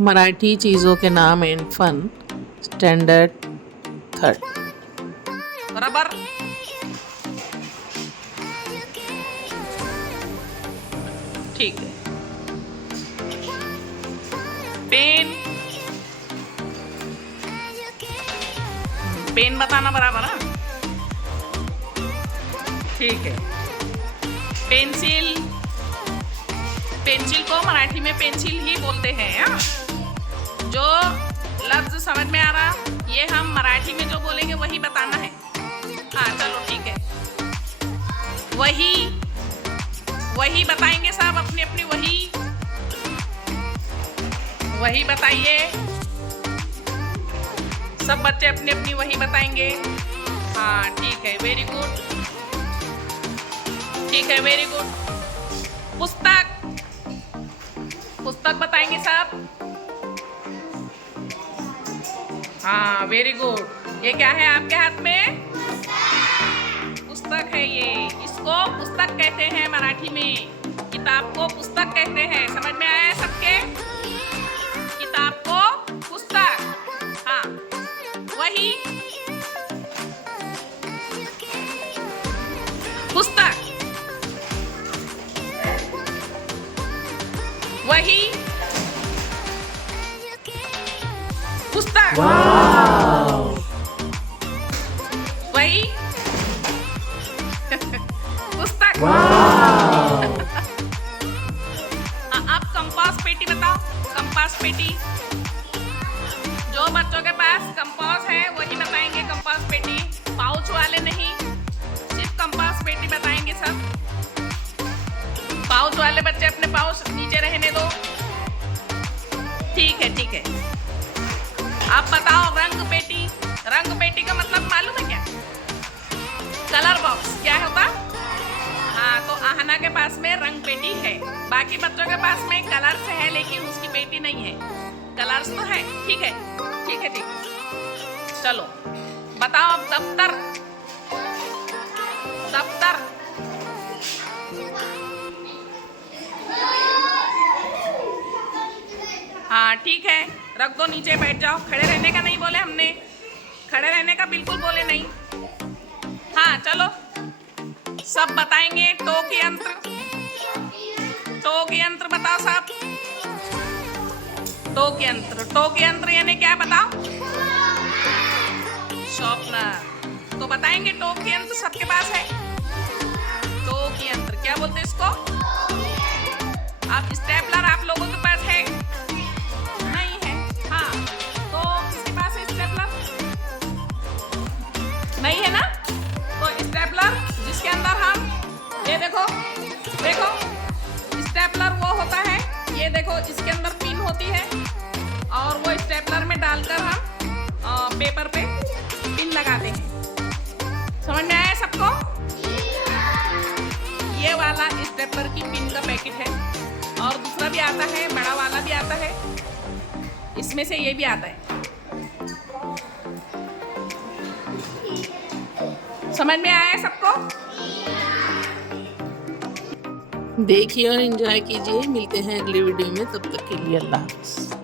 मराठी चीज़ों के नाम and fun standard 3rd। Rubber, ठीक है। पेन, पेन बताना बराबर है, ठीक है। पेंसिल, पेंसिल को मराठी में पेंसिल ही बोलते हैं। हाँ? जो लफ्ज समझ में आ रहा ये हम मराठी में जो बोलेंगे वही बताना है। हाँ चलो ठीक है। वही, वही बताएंगे सब अपनी अपनी वही, वही बताइए। सब बच्चे अपनी अपनी वही बताएंगे। हाँ ठीक है, वेरी गुड, ठीक है, वेरी गुड। पुस्तक, पुस्तक बताएंगे सब। हाँ वेरी गुड। ये क्या है आपके हाथ में? पुस्तक है ये। इसको पुस्तक कहते हैं मराठी में। किताब को पुस्तक कहते हैं। समझ में आया है सबके? किताब को पुस्तक। हाँ वही पुस्तक, वही पुस्तक, वही पुस्तक। अब कंपास पेटी बताओ। कंपास पेटी, जो बच्चों के पास कंपास है वही बताएंगे कंपास पेटी। पाउच वाले नहीं, सिर्फ कंपास पेटी बताएंगे सब। पाउच वाले बच्चे अपने पाउच नीचे रहने दो। ठीक है, ठीक है। आप बताओ रंग पेटी। रंग पेटी का मतलब मालूम है क्या? कलर बॉक्स क्या होता? हाँ, तो आहना के पास में रंग पेटी है। बाकी बच्चों के पास में कलर्स है लेकिन उसकी पेटी नहीं है। कलर्स तो है। ठीक है, ठीक है, ठीक है। चलो बताओ अब दफ्तर। दफ्तर, हाँ ठीक है, रख दो नीचे, बैठ जाओ। खड़े रहने का नहीं बोले हमने, खड़े रहने का बिल्कुल बोले नहीं। हाँ चलो सब बताएंगे। टोक यंत्र, टोक यंत्र बताओ सब। टोक यंत्र, टोक यंत्र यानी क्या बताओ? शॉर्पनर। तो बताएंगे टोक यंत्र सबके पास है। टोक यंत्र क्या बोलते हैं इसको? अब स्टेपलर आप लोगों के पास है? नहीं है। हाँ, तो किसके पास है स्टेपलर? नहीं है ना? तो स्टेपलर जिसके अंदर हम, ये देखो, देखो स्टेपलर वो होता है, ये देखो इसके अंदर पिन होती है और वो स्टेपलर में डालकर हम पेपर पे पिन लगाते हैं। समझ में आया सबको? ये वाला स्टेपलर की पिन का पैकेट है और दूसरा भी आता है, बड़ा वाला भी आता है। इसमें से ये भी आता है। समझ में आया सबको? देखिए और एंजॉय कीजिए। मिलते हैं अगली वीडियो में, तब तक के लिए अल्लाह हाफ़िज़।